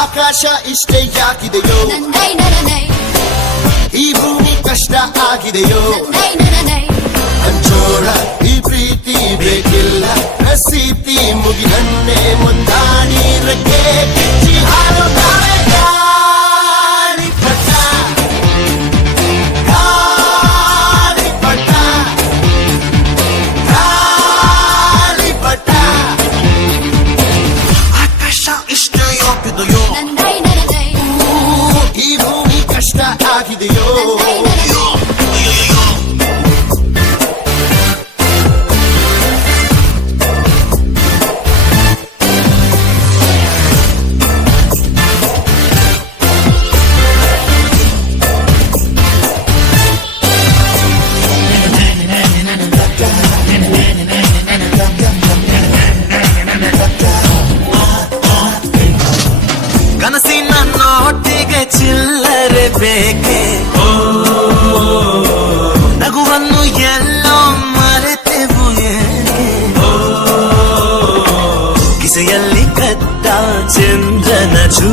ಆಕಾಶ ಇಷ್ಟೇ ಯಾಕಿದೆಯೋ ಈ ಭೂಮಿ ಕಷ್ಟ ಆಗಿದೆಯೋ ಅಂಚೋಳ ಈ ಪ್ರೀತಿ ಬೇಕಿಲ್ಲ ರಸೀತಿ ಮುಗಿದನ್ನೇ ಮುಂದಾಡಿ ರಕ್ಕೆ ಕಿಚ್ಚಿ ಹಾರುತ್ತಾರೆ ಗಾಳಿಪಟ ಗಾಳಿಪಟ ಗಾಳಿಪಟ ಆಕಾಶ ಇಷ್ಟೇ ಯಾಕಿದೆಯೋ ಈ ಭೂಮಿ ಕಷ್ಟ ಆಗಿದೆಯೋ ಕನಸಿನ ನೋಟಿಗೆ ಚಿಲ್ಲರೆ ಬೇಕೆ ನಗುವನ್ನು ಎಲ್ಲೋ ಮರೆತೆವು ಏಕೆ ಕಿಸೆಯಲ್ಲಿ ಕದ್ದ ಚಂದ್ರನ ಚೂ